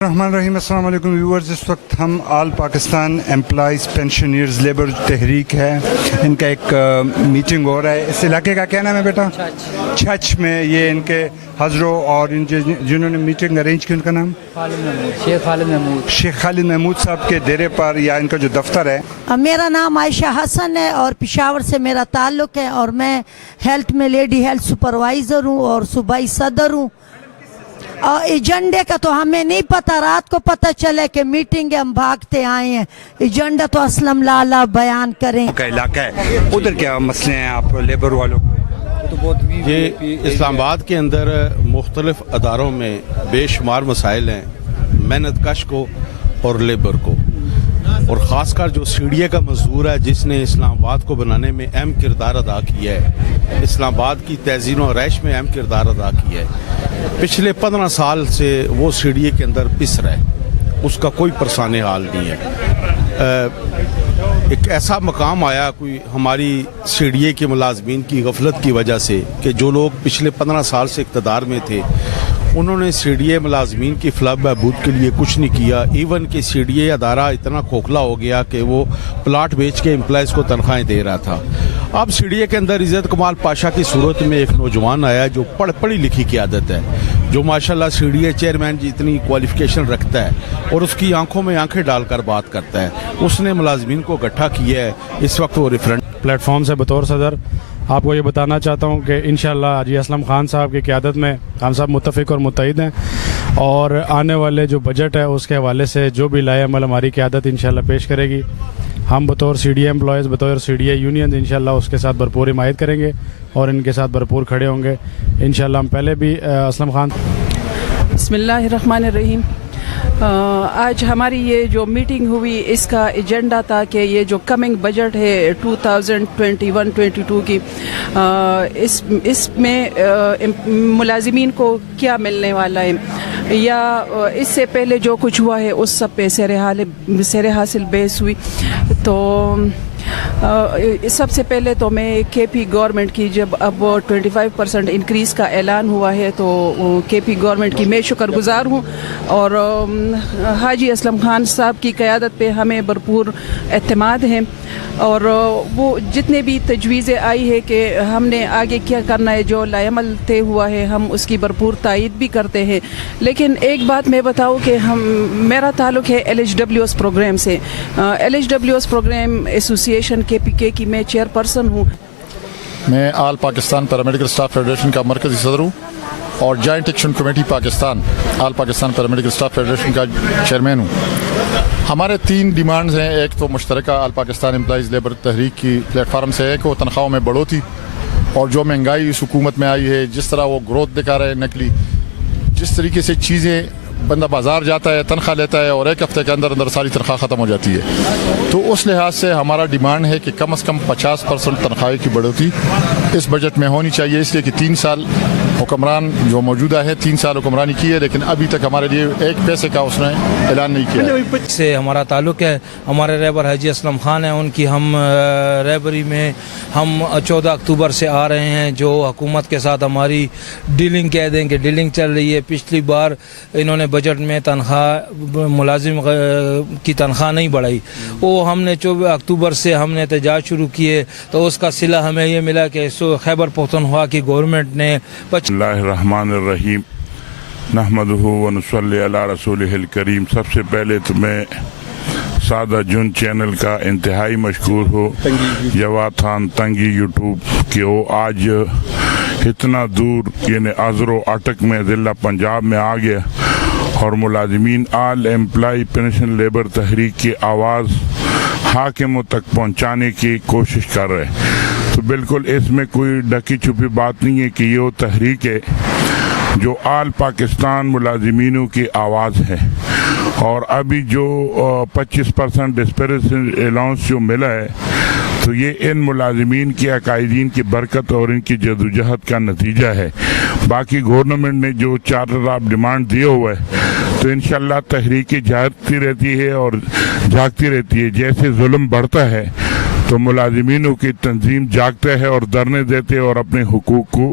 الرحمن الرحیم السلام علیکم ویورز، اس وقت ہم آل پاکستان امپلائیز پینشنرز لیبر تحریک ہے، ان کا ایک میٹنگ ہو رہا ہے۔ اس علاقے کا کیا نام ہے بیٹا؟ چھچ میں یہ ان کے حضروں اور ان جنہوں نے میٹنگ ارینج کی، ان کا نام شیخ خالد محمود صاحب کے ڈیرے پر یا ان کا جو دفتر ہے۔ میرا نام عائشہ حسن ہے اور پشاور سے میرا تعلق ہے، اور میں ہیلتھ میں لیڈی ہیلتھ سپروائزر ہوں اور صوبائی صدر ہوں۔ اور ایجنڈے کا تو ہمیں نہیں پتہ، رات کو پتہ چلے کہ میٹنگ ہم بھاگتے آئے ہیں۔ ایجنڈا تو اسلم لالا بیان کریں۔ کا علاقہ ہے ادھر کیا مسئلے ہیں آپ لیبر والوں کو؟ یہ اسلام آباد کے اندر مختلف اداروں میں بے شمار مسائل ہیں، محنت کش کو اور لیبر کو، اور خاص کر جو سیڑھیے کا مزدور ہے جس نے اسلام آباد کو بنانے میں اہم کردار ادا کیا ہے، اسلام آباد کی تہذیب و رہائش میں اہم کردار ادا کیا ہے۔ پچھلے 15 سال سے وہ سیڑھیے کے اندر پس رہا ہے، اس کا کوئی پرسان حال نہیں ہے۔ ایک ایسا مقام آیا کوئی ہماری سیڑھیے کے ملازمین کی غفلت کی وجہ سے کہ جو لوگ پچھلے 15 سال سے اقتدار میں تھے انہوں نے سیڑھیے ملازمین کی فلاح بہبود کے لیے کچھ نہیں کیا۔ ایون کہ سیڑھیے ادارہ اتنا کھوکھلا ہو گیا کہ وہ پلاٹ بیچ کے امپلائیز کو تنخواہیں دے رہا تھا۔ اب سیڑھیے کے اندر عزت کمال پاشا کی صورت میں ایک نوجوان آیا جو پڑھی لکھی کی عادت ہے، جو ماشاءاللہ سیڑھیے چیئرمین جتنی کوالیفیکیشن رکھتا ہے اور اس کی آنکھوں میں آنکھیں ڈال کر بات کرتا ہے۔ اس نے ملازمین کو اکٹھا کیا ہے۔ اس وقت وہ ریفرنڈم پلیٹ فارم سے بطور صدر آپ کو یہ بتانا چاہتا ہوں کہ انشاءاللہ حاجی اسلم خان صاحب کی قیادت میں ہم سب متفق اور متحد ہیں، اور آنے والے جو بجٹ ہے اس کے حوالے سے جو بھی لائے عمل ہماری قیادت انشاءاللہ پیش کرے گی۔ ہم بطور سی ڈی اے امپلائیز، بطور سی ڈی اے یونین انشاءاللہ اس کے ساتھ بھرپور حمایت کریں گے اور ان کے ساتھ بھرپور کھڑے ہوں گے انشاءاللہ۔ ہم پہلے بھی اسلم خان بسم اللہ الرحمن الرحیم۔ آج ہماری یہ جو میٹنگ ہوئی اس کا ایجنڈا تھا کہ یہ جو کمنگ بجٹ ہے 2021-22 کی، اس میں ملازمین کو کیا ملنے والا ہے، یا اس سے پہلے جو کچھ ہوا ہے اس سب پہ سیر حاصل بحث ہوئی۔ تو سب سے پہلے تو میں کے پی گورنمنٹ کی، جب اب 25% انکریز کا اعلان ہوا ہے تو کے پی گورنمنٹ کی میں شکر گزار ہوں، اور حاجی اسلم خان صاحب کی قیادت پہ ہمیں بھرپور اعتماد ہے، اور وہ جتنے بھی تجویزیں آئی ہے کہ ہم نے آگے کیا کرنا ہے، جو لائعمل طے ہوا ہے ہم اس کی بھرپور تائید بھی کرتے ہیں۔ لیکن ایک بات میں بتاؤں کہ میرا تعلق ہے L H W S program سے۔ L H W S program association K P K کی میں چیئر پرسن ہوں۔ میں all Pakistan paramedical staff federation کا مرکزی صدر ہوں اور joint action committee Pakistan, all Pakistan paramedical staff federation کا چیئرمین ہوں۔ ہمارے 3 ڈیمانڈز ہیں۔ ایک تو مشترکہ آل پاکستان امپلائیز لیبر تحریک کی پلیٹ فارم سے ہے کہ وہ تنخواہوں میں بڑھوتری، اور جو مہنگائی اس حکومت میں آئی ہے، جس طرح وہ گروتھ دکھا رہے ہیں نقلی، جس طریقے سے چیزیں بندہ بازار جاتا ہے تنخواہ لیتا ہے اور ایک ہفتے کے اندر اندر ساری تنخواہ ختم ہو جاتی ہے، تو اس لحاظ سے ہمارا ڈیمانڈ ہے کہ کم از کم 50% تنخواہ کی بڑھوتری اس بجٹ میں ہونی چاہیے، اس لیے کہ 3 سال حکمران جو موجودہ ہے 3 سال حکمرانی کی ہے، لیکن ابھی تک ہمارے لیے 1 پیسے کا اس نے اعلان نہیں کیا۔ سے ہمارا تعلق ہے، ہمارے رہبر حاجی اسلم خان ہیں، ان کی ہم رہبری میں ہم 14 اکتوبر سے آ رہے ہیں، جو حکومت کے ساتھ ہماری ڈیلنگ کہہ دیں کہ ڈیلنگ چل رہی ہے۔ پچھلی بار انہوں نے بجٹ میں تنخواہ ملازم کی تنخواہ نہیں بڑھائی، وہ ہم نے 24 اکتوبر سے ہم نے احتجاج شروع کیے، تو اس کا صلہ ہمیں یہ ملا کہ خیبر پختونخوا کی گورنمنٹ نے بسم اللہ الرحمن الرحیم، نحمدہ ونصلی علی رسولہ الکریم۔ سب سے پہلے تو میں سادہ جن چینل کا انتہائی مشکور ہو، جواد خان تنگی یوٹیوب کہ وہ آج اتنا دور یعنی آذر و اٹک میں ضلع پنجاب میں آ گیا اور ملازمین آل امپلائی پینشن لیبر تحریک کی آواز حاکموں تک پہنچانے کی کوشش کر رہے۔ تو بالکل اس میں کوئی ڈکی چھپی بات نہیں ہے کہ یہ وہ تحریک ہے جو آل پاکستان ملازمینوں کی آواز ہے، اور ابھی جو 25% ڈسپیرس الاؤنس جو ملا ہے تو یہ ان ملازمین کی عقائدین کی برکت اور ان کی جدوجہد کا نتیجہ ہے۔ باقی گورنمنٹ نے جو چارٹر آف ڈیمانڈ دیے ہوئے تو انشاءاللہ تحریکی جاگتی رہتی ہے اور جاگتی رہتی ہے۔ جیسے ظلم بڑھتا ہے تو ملازمینوں کی تنظیم جاگتا ہے اور دھرنے دیتے اور اپنے حقوق کو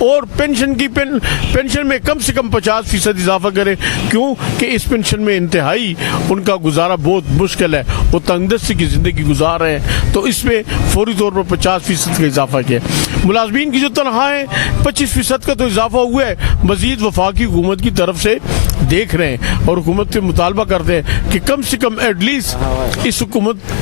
اور پینشن میں کم سے کم 50% اضافہ کرے. کیوں کہ اس پینشن میں انتہائی ان کا گزارا بہت مشکل ہے, وہ تنگ دستی کی زندگی گزار رہے ہیں, تو اس میں فوری طور پر 50% کا اضافہ کیا. ملازمین کی جو تنخواہیں 25% کا تو اضافہ ہوا ہے, مزید وفاقی حکومت کی طرف سے دیکھ رہے ہیں اور حکومت سے مطالبہ کرتے ہیں کہ کم سے کم ایٹ لیسٹ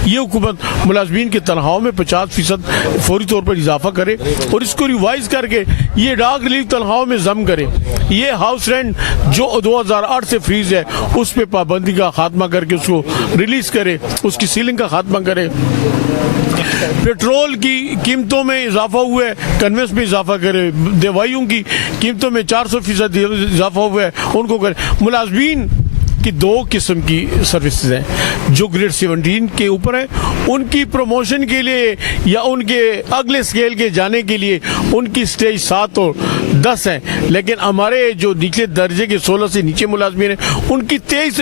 یہ حکومت ملازمین کی تنخواہوں میں 50% فوری طور پر اضافہ کرے اور اس کو ریوائز کر کے یہ ڈاک ریلیف تنخواہوں میں ضم کرے. یہ ہاؤس رینٹ جو 2008 سے فریز ہے اس پہ پابندی کا خاتمہ کر کے اس کو ریلیز کرے, اس کی سیلنگ کا خاتمہ کرے. پیٹرول کی قیمتوں میں اضافہ ہوا ہے, کنوینس میں اضافہ کرے. دوائیوں کی قیمتوں میں 400% اضافہ ہوا ہے, ان کو کرے. ملازمین کی 2 قسم کی سروسز ہیں, جو گریڈ 17 کے اوپر ہیں ان کی پروموشن کے لیے یا ان کے اگلے سکیل کے جانے کے لیے ان کی سٹیج 7 اور 10 ہیں, لیکن ہمارے جو نچلے درجے کے 16 سے نیچے ملازمین ہیں ان کی 30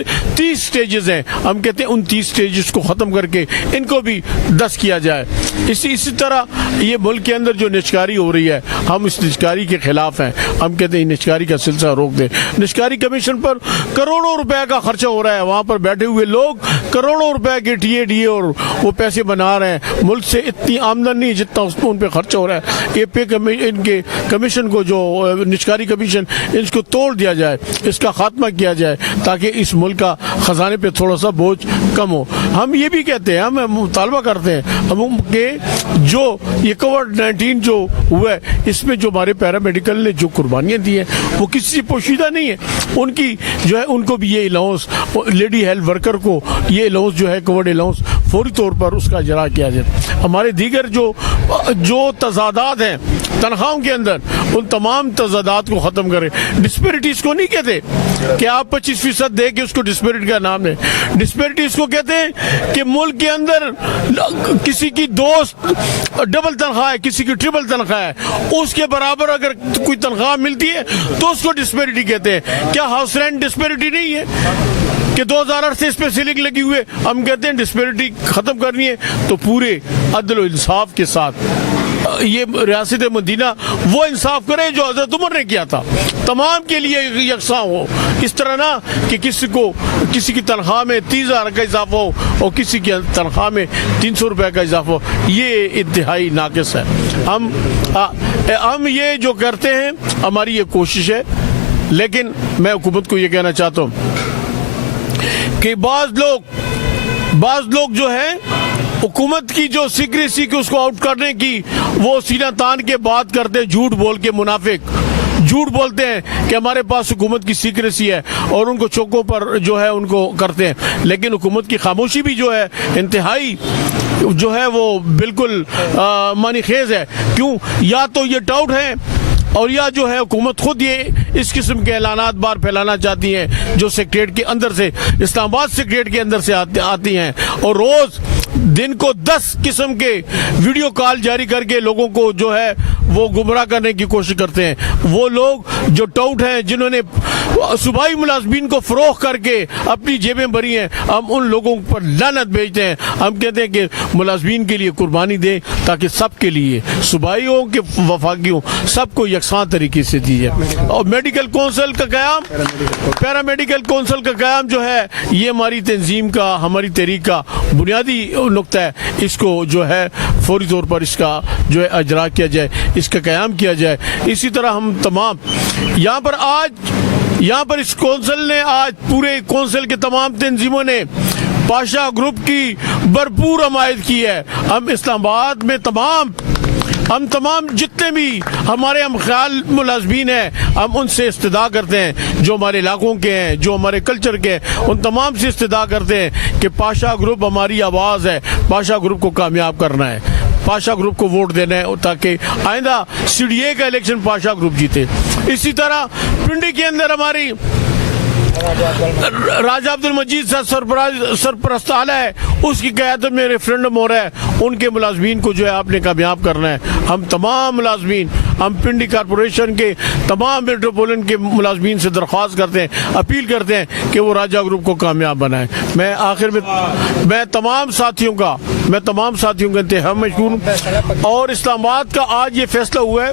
سٹیجز ہیں. ہم کہتے ہیں ان 30 سٹیجز کو ختم کر کے ان کو بھی 10 کیا جائے. اسی طرح یہ ملک کے اندر جو نجکاری ہو رہی ہے, ہم اس نجکاری کے خلاف ہیں. ہم کہتے ہیں نجکاری کا سلسلہ روک دیں. نجکاری کمیشن پر کروڑوں روپے کا خرچہ ہو رہا ہے, وہاں پر بیٹھے ہوئے لوگ کروڑوں روپے کے ٹی اور وہ پیسے بنا رہے ہیں. ملک سے اتنی آمدن نہیں جتنا ان پہ خرچہ ہو رہا ہے. ان کے کمیشن کو جو نجکاری کمیشن اس کو توڑ دیا جائے, اس کا خاتمہ کیا جائے تاکہ اس ملک کا خزانے پہ تھوڑا سا بوجھ کم ہو. ہم یہ بھی کہتے ہیں, ہم مطالبہ کرتے ہیں ہم کہ جو یہ کووڈ-19 جو ہوا ہے اس میں جو ہمارے پیرامیڈیکل نے جو قربانیاں دی ہیں وہ کسی سے پوشیدہ نہیں ہے. ان کی جو ہے ان کو بھی یہ الاؤنس, لیڈی ہیلتھ ورکر کو یہ الاؤنس جو ہے کووڈ الاؤنس فوری طور پر اس کا اجرا کیا جائے. ہمارے دیگر جو تضادات ہیں تنخواہوں کے اندر ان تمام تضادات کو ختم کرے. ڈسپیرٹیز کو نہیں کہتے کہ آپ 25% دے کے اس کو ڈسپیرٹی کا نام ہے. ڈسپیرٹیز کو کہتے ہیں کہ ملک کے اندر کسی کی دوست ڈبل تنخواہ ہے, کسی کی ٹرپل تنخواہ ہے, اس کے برابر اگر کوئی تنخواہ ملتی ہے تو اس کو ڈسپیرٹی کہتے ہیں. کیا ہاؤس رینٹ ڈسپیرٹی نہیں ہے کہ 2008 سے اس پہ سیلنگ لگی ہوئے؟ ہم کہتے ہیں ڈسپیرٹی ختم کرنی ہے تو پورے عدل و انصاف کے ساتھ یہ ریاست مدینہ وہ انصاف کرے جو حضرت عمر نے کیا تھا, تمام کے لیے یکساں ہو. اس طرح نہ کہ کسی کی تنخواہ میں 30,000 کا اضافہ ہو اور کسی کی تنخواہ میں 300 روپے کا اضافہ ہو. یہ انتہائی ناقص ہے. ہم یہ جو کرتے ہیں ہماری یہ کوشش ہے, لیکن میں حکومت کو یہ کہنا چاہتا ہوں کہ بعض لوگ جو ہیں حکومت کی جو سیکریسی کی اس کو آؤٹ کرنے کی وہ سینہ تان کے بات کرتے ہیں, جھوٹ بول کے. منافق جھوٹ بولتے ہیں کہ ہمارے پاس حکومت کی سیکریسی ہے اور ان کو چوکوں پر جو ہے ان کو کرتے ہیں, لیکن حکومت کی خاموشی بھی جو ہے انتہائی جو ہے وہ بالکل معنی خیز ہے. کیوں؟ یا تو یہ ٹاؤٹ ہیں اور یا جو ہے حکومت خود یہ اس قسم کے اعلانات بار پھیلانا چاہتی ہیں جو سیکریٹ کے اندر سے, اسلام آباد سیکریٹ کے اندر سے آتی ہیں, اور روز دن کو 10 قسم کے ویڈیو کال جاری کر کے لوگوں کو جو ہے وہ گمراہ کرنے کی کوشش کرتے ہیں. وہ لوگ جو ٹاؤٹ ہیں جنہوں نے صوبائی ملازمین کو فروغ کر کے اپنی جیبیں بھری ہیں, ہم ان لوگوں پر لعنت بھیجتے ہیں. ہم کہتے ہیں کہ ملازمین کے لیے قربانی دیں تاکہ سب کے لیے, صوبائی ہوں کہ وفاقی ہوں, سب کو یکساں طریقے سے دی جائے. اور میڈیکل کونسل کا قیام, پیرامیڈیکل کونسل کا قیام جو ہے یہ ہماری تنظیم کا, ہماری تحریک کا بنیادی نقطہ ہے. اس کو جو ہے فوری طور پر اس کا جو ہے اجرا کیا جائے, اس کا قیام کیا جائے. اسی طرح ہم تمام یہاں پر اس کونسل نے آج پورے کونسل کے تمام تنظیموں نے پاشا گروپ کی بھرپور حمایت کی ہے. ہم اسلام آباد میں ہم تمام جتنے بھی ہمارے ہم خیال ملازمین ہیں ہم ان سے استدعا کرتے ہیں, جو ہمارے علاقوں کے ہیں, جو ہمارے کلچر کے ہیں, ان تمام سے استدعا کرتے ہیں کہ پاشا گروپ ہماری آواز ہے, پاشا گروپ کو کامیاب کرنا ہے, پاشا گروپ کو ووٹ دینا ہے تاکہ آئندہ CDA کا الیکشن پاشا گروپ جیتے. اسی طرح پنڈی کے اندر ہماری راجہ عبد المجید سرپرست اعلیٰ ہے, اس کی قیادت میں ریفرنڈم ہو رہا ہے. ان کے ملازمین کو جو ہے آپ نے کامیاب کرنا ہے. ہم تمام ملازمین, ہم پنڈی کارپوریشن کے تمام میٹروپولن کے ملازمین سے درخواست کرتے ہیں, اپیل کرتے ہیں کہ وہ راجہ گروپ کو کامیاب بنائیں. میں آخر میں تمام ساتھیوں کا انتہائی مشکور ہوں. اور اسلام آباد کا آج یہ فیصلہ ہوا ہے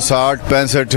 60-65